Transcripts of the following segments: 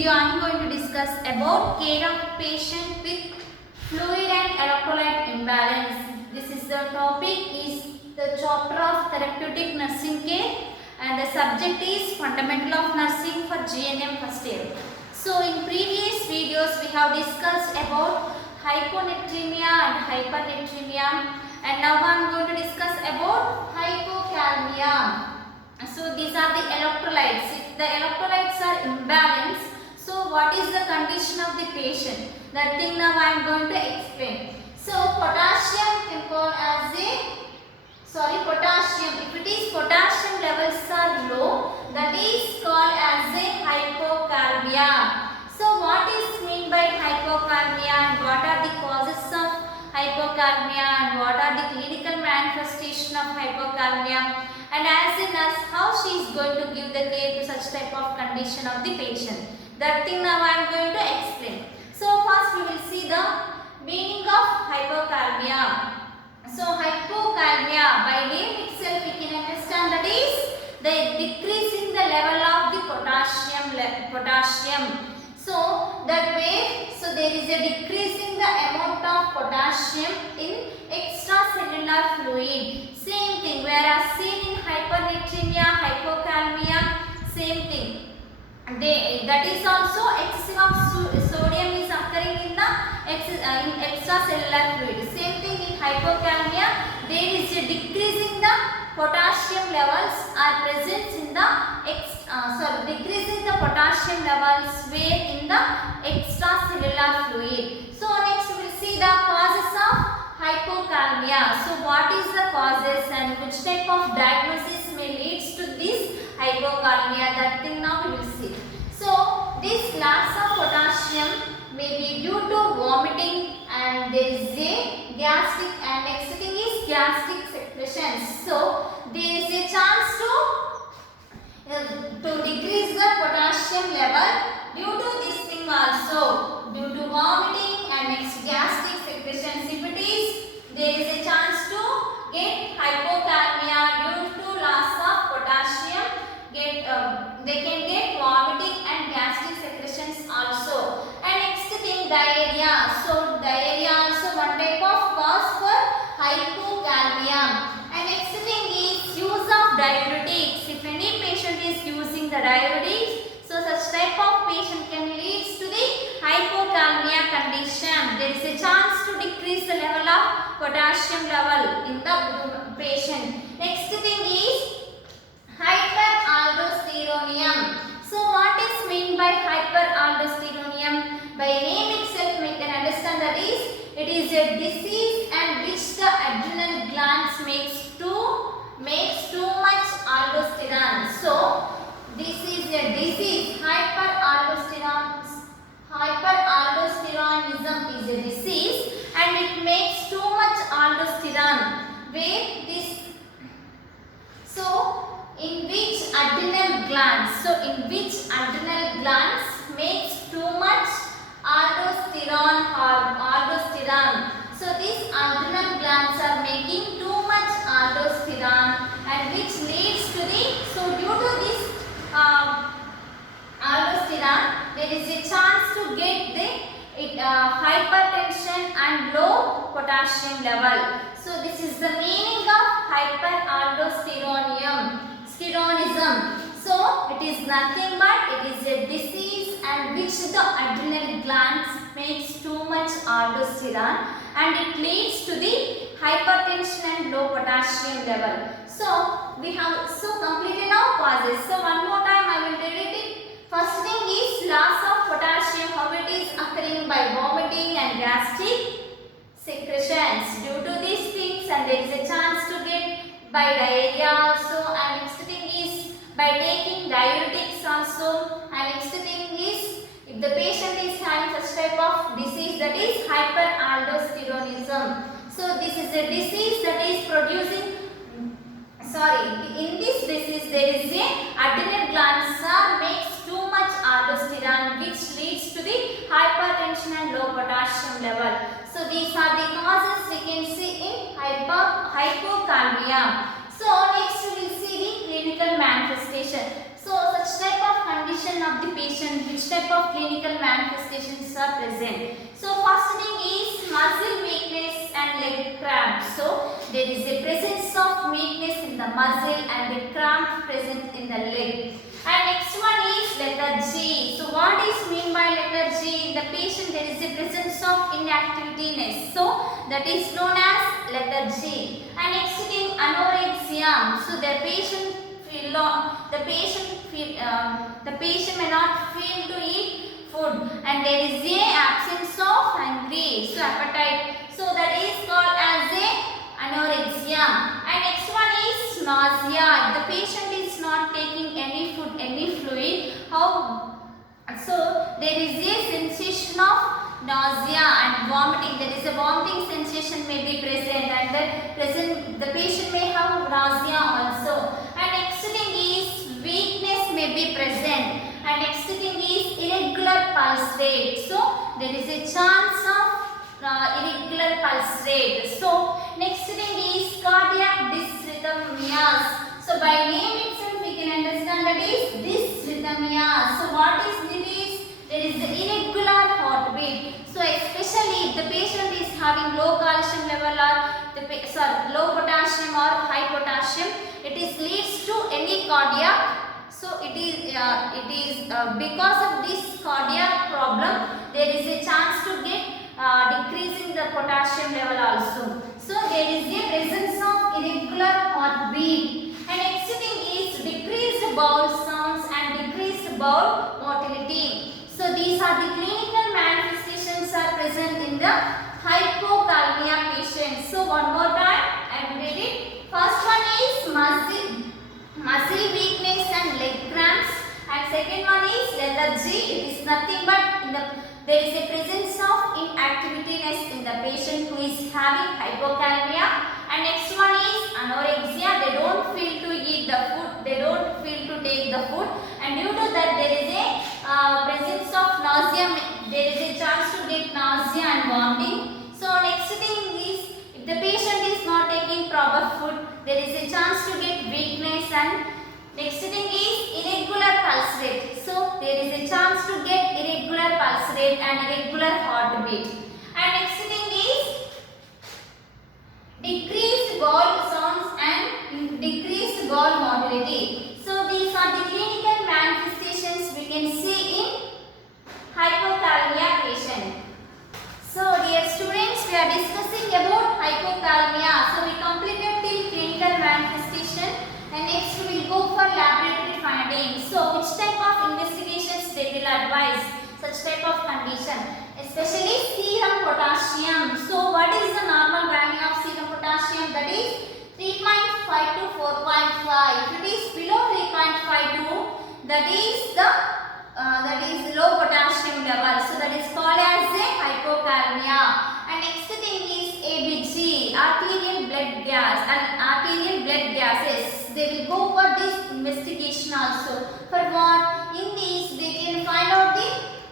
video I am going to discuss about care of patient with fluid and electrolyte imbalance. This is the topic is the chapter of therapeutic nursing care and the subject is fundamental of nursing for GNM first year. So in previous videos we have discussed about hyponatremia and hypernatremia, and now I am going to discuss about hypokalemia. So these are the electrolytes. If the electrolytes are imbalanced, so what is the condition of the patient? That thing now I am going to explain. So potassium can call as potassium. If it is potassium levels are low, that is called as a hypokalemia. So what is mean by hypokalemia and what are the causes of hypokalemia and what are the clinical manifestation of hypokalemia? And as a nurse, how she is going to give the care to such type of condition of the patient. That thing now I am going to explain. So first we will see the meaning of hypokalemia. So hypokalemia, by name itself we can understand that is the decrease in the level of the potassium. So that way, so there is a decrease in the amount of potassium in extracellular fluid. Same thing, whereas seen in hypernatremia, hypokalemia, same thing. That is also excess of sodium is occurring in the extracellular fluid. Same thing in hypokalemia, there is a decrease in the potassium levels are present in the decreasing the potassium levels where in the extracellular fluid. So next we will see the causes of hypokalemia. So what is the causes and which type of diagnosis may leads to this hypokalemia? That thing now we will see. So this loss of potassium may be due to vomiting and there is a gastric, and next thing is gastric secretions. So there is a chance to decrease the potassium level due to this thing also, due to vomiting and next gastric secretions. If it is, there is a chance to get hypokalemia due to loss of potassium. They can get vomiting and gastric secretions also. And next thing, diarrhea. So diarrhea also one type of cause for hypokalemia. And next thing is use of diuretics. If any patient is using the diuretics, so such type of patient can lead to the hypokalemia condition. There is a chance to decrease the level of potassium level in the patient. Next thing is hyperaldosteronism. So what is meant by hyperaldosteronism? By name itself we can understand that is it is a disease and which the adrenal glands makes too much aldosterone. So this is a disease. Hyperaldosteronism is a disease and it makes too much aldosterone. Where this, so in which adrenal glands? So in which adrenal glands makes too much aldosterone or aldosterone? So these adrenal glands are making too much aldosterone and which leads to the, so due to this aldosterone there is a chance to get the hypertension and low potassium level. So this is the meaning of hyperaldosteronism. So it is nothing but it is a disease and which the adrenal glands makes too much aldosterone and it leads to the hypertension and low potassium level. So we have completed our causes. So one more time I will read it. First thing is loss of potassium, how it is occurring by vomiting and gastric secretions. Due to these things and there is a chance to get by diarrhea also, and next thing is by taking diuretics also, and next thing is if the patient is having such type of disease, that is hyperaldosteronism. So this is a disease that is producing, in this disease there is a adrenal glands makes too much aldosterone which leads to the hypertension and low potassium level. So these are the causes we can see in hypokalemia. So next we will see the clinical manifestation. So such type of condition of the patient, which type type of clinical manifestations are present? So first thing is muscle weakness and leg cramp. So there is a presence of weakness in the muscle and a cramp present in the leg. And next one is letter G. So what is mean by letter G? In the patient there is a presence of inactivityness. So that is known as letter G. And next thing anorexia. So the patient may not feel to eat food, and there is a absence of hungry, so appetite. So that is called as a anorexia. And next one is nausea. The patient is not taking any food, any fluid. So there is a sensation of nausea and vomiting. There is a vomiting sensation may be present, and the patient may have nausea also. And next thing is weakness may be present. And next thing is irregular pulse rate. So there is a chance of irregular pulse rate. So next thing is cardiac dysrhythmias. So by name itself we can understand that is dysrhythmia. So what is this? There is irregular heartbeat. So especially if the patient is having low calcium level or low potassium or high potassium, it leads to any cardiac. So it is because of this cardiac problem, there is a chance to get decreasing the potassium level also. So there is a presence of irregular heartbeat. And next thing is decreased bowel sounds and decreased bowel motility. So these are the clinical manifestations are present in the hypokalemia patients. So one more time I will read it. First one is muscle weakness and leg cramps, and second one is lethargy. It is nothing but there is a presence of inactivityness in the patient who is having hypokalemia. And next one is anorexia. They don't feel to eat the food, they don't feel to take the food, and due to that there is a presence of nausea. There is a chance to get nausea and vomiting. So next thing is if the patient is not taking proper food, there is a chance to get weakness. And next thing is irregular pulse rate. So there is a chance to get irregular pulse rate and irregular heartbeat. And next thing is decreased bowel sounds and decreased bowel motility. So these are the clinical manifestations we can see in hypokalemia patient. So dear students, we are discussing about hypokalemia. So we completed till clinical manifestation, and next we will go for laboratory findings. So which type of investigations they will advise such type of condition, especially serum potassium. So what is the normal value of serum potassium? That is 3.5 to 4.5. If it is below 3.52, that is low potassium level. So that is called as a hypokalemia. And next thing is ABG, arterial blood gas and arterial blood gases. They will go for this investigation also. For what? In these they can find out the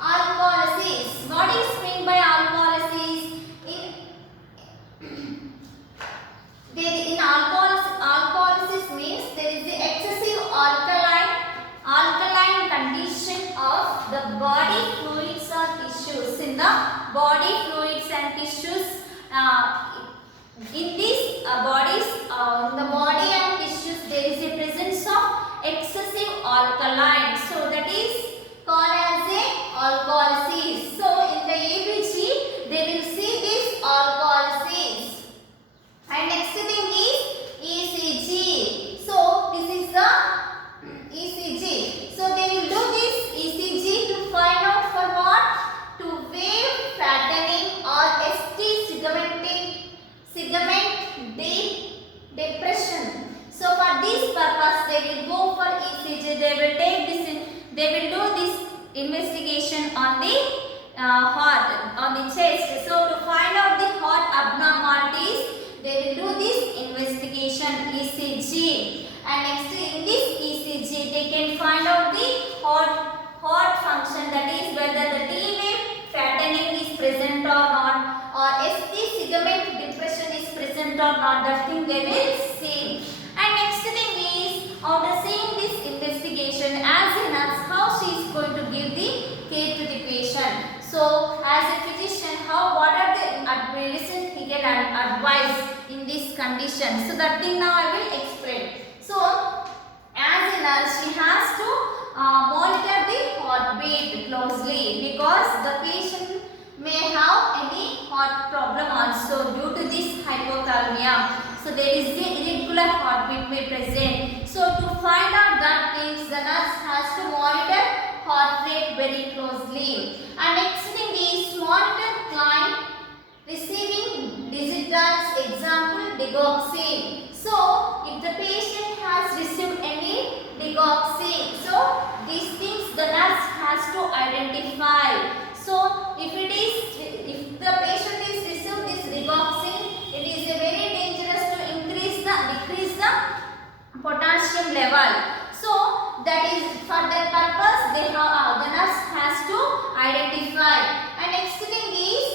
alkalosis. What is meant by alkalosis? In alkalosis means there is the excessive alkaline condition of the body fluids or tissues. In the body fluids and tissues, in these bodies, in the body and tissues, there is a presence of excessive alkaline. So that is called as a alkalosis. So in the ABG, they will see this alkalosis. And next thing is ECG. So this is the ECG. So they will do this ECG to find out for what? To wave fattening or ST segment depression. So for this purpose they will go for ECG. They will take this they will do this investigation on the heart, on the chest. So to find out the heart abnormalities, they will do this investigation ECG. And next in this ECG they can find out the heart function, that is whether the T-wave fattening is present or not, or ST segment depression is present or not. That thing they will see. And next thing is, after seeing this investigation, as a nurse, how she is going to give the condition. So that thing now I will explain. So as a nurse, she has to monitor the heartbeat closely because the patient may have any heart problem also due to this hypokalemia. So there is the irregular heartbeat may present. So to find out that things, the nurse has to monitor heart rate very closely. And next thing is monitor client receiving dizzy drugs, example digoxin. So if the patient has received any digoxin, so these things the nurse has to identify. So if the patient is received this digoxin, it is a very dangerous to decrease the potassium level. So that is for that purpose the nurse has to identify. And next thing is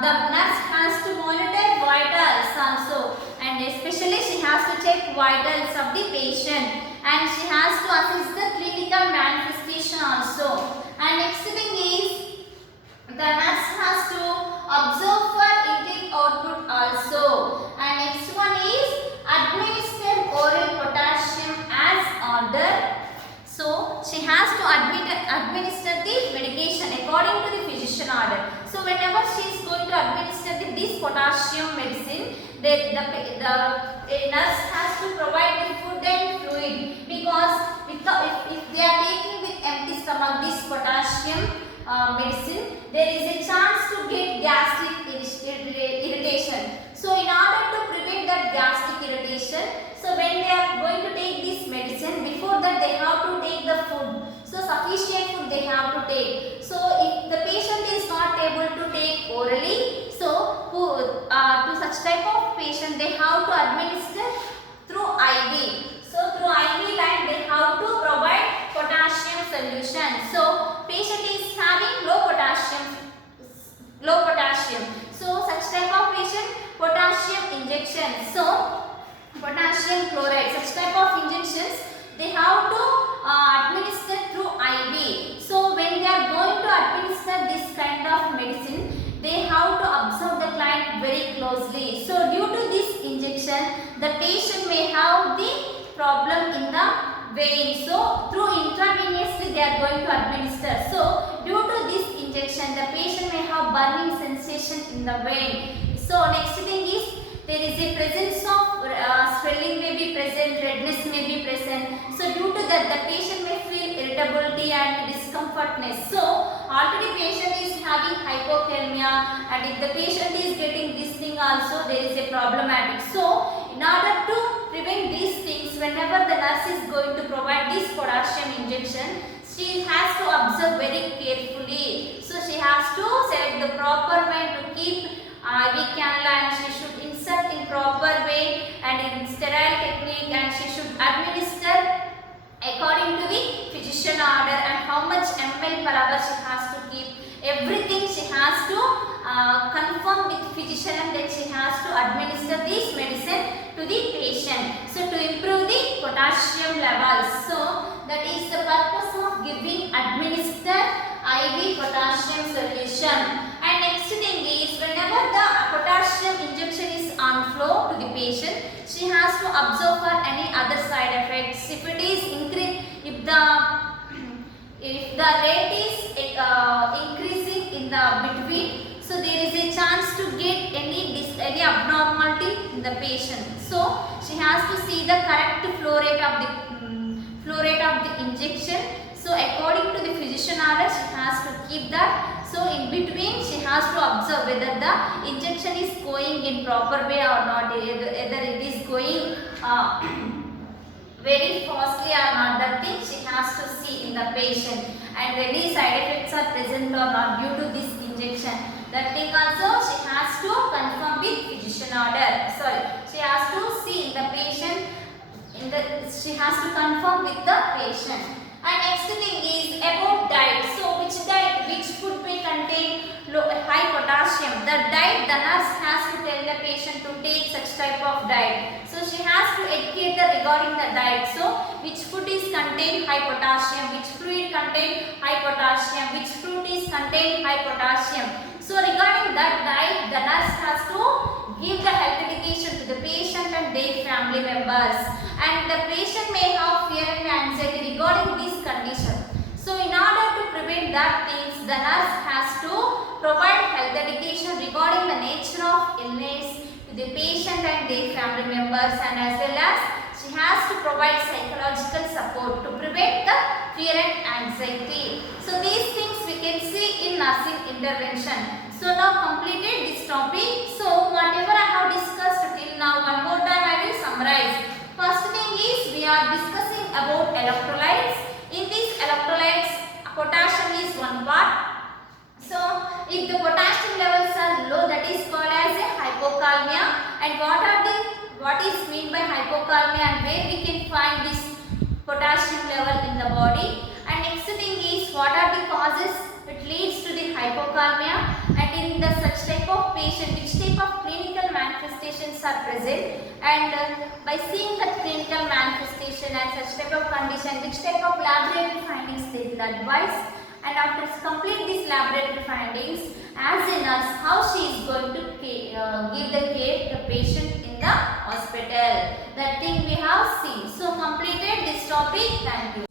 the nurse has to monitor vitals also, and especially she has to check vitals of the patient, and she has to assess the clinical manifestation also. And next thing is the nurse has to observe for intake output also. And next one is administer oral potassium as ordered. So she has to administer the medication according to the physician order. So whenever she is going to administer this potassium medicine, the nurse has to provide the food and fluid, because if they are taking with empty stomach this potassium medicine, there is a chance to get gastric irritation. So in order to prevent that gastric irritation, so when they are going to take this medicine, before that they have to take the food. So sufficient food they have to take. So if the patient is not able to take orally, so to such type of patient they have to administer through IV. So through IV line they have to provide potassium solution. So patient is having low potassium. So such type of patient, potassium injection. So potassium chloride, such type of injections they have to administer through IV. So when they are going to administer this kind of medicine, they have to observe the client very closely. So due to this injection, the patient may have the problem in the vein. So through intravenously they are going to administer. So due to this injection, the patient may have burning sensation in the vein. So next thing is there is a presence of swelling may be present, redness may be present. So due to that the patient may feel irritability and discomfortness. So already patient is having hypokalemia, and if the patient is getting this thing also, there is a problematic. So in order to prevent these things, whenever the nurse is going to provide this potassium injection, she has to observe very carefully. So she has to select the proper way to keep IV cannula, and she should insert in proper way and in sterile technique, and she should administer according to the physician order, and how much ml per hour she has to keep. Everything she has to confirm with physician, and then she has to administer this medicine to the patient. So to improve the potassium levels. So that is the purpose of giving administer IV potassium solution. And next thing is, whenever the potassium injection is on flow to the patient, she has to observe for any other side effects. If it is if the rate is increasing in the between, so there is a chance to get any abnormality in the patient. So she has to see the correct flow rate of the injection. So according to the physician order, she has to keep that. So in between she has to observe whether the injection is going in proper way or not, whether it is going very fastly or not. That thing she has to see in the patient, and any side effects are present or not due to this injection. That thing also she has to confirm with physician order. She has to see in the patient. She has to confirm with the patient. And next thing is about diet. So which food may contain high potassium? The diet, the nurse has to tell the patient to take such type of diet. So she has to educate regarding the diet. So which food is contain high potassium, which fluid contain high potassium, which fruit is contain high potassium. So regarding that diet, the nurse has to give the health education to the patient and their family members, and the patient may have fear and anxiety regarding this condition. So in order to prevent that things, the nurse has to provide health education regarding the nature of illness to the patient and their family members, and as well as she has to provide psychological support to prevent the fear and anxiety. So these things we can see in nursing intervention. So now completed this topic. So whatever I have discussed till now, one more time I will summarize. First thing is we are discussing about electrolytes. In these electrolytes, potassium is one part. So if the potassium levels are low, that is called as a hypokalemia. And what is mean by hypokalemia and where we can find this potassium level in the body. And next thing is what are the causes it leads to the hypokalemia, and in the such type of patient which type of clinical manifestations are present, and by seeing the clinical manifestation and such type of condition which type of laboratory findings they will advise, and after complete these laboratory findings, as a nurse how she is going to give the care to the patient in the hospital. That thing we have seen. So completed this topic. Thank you.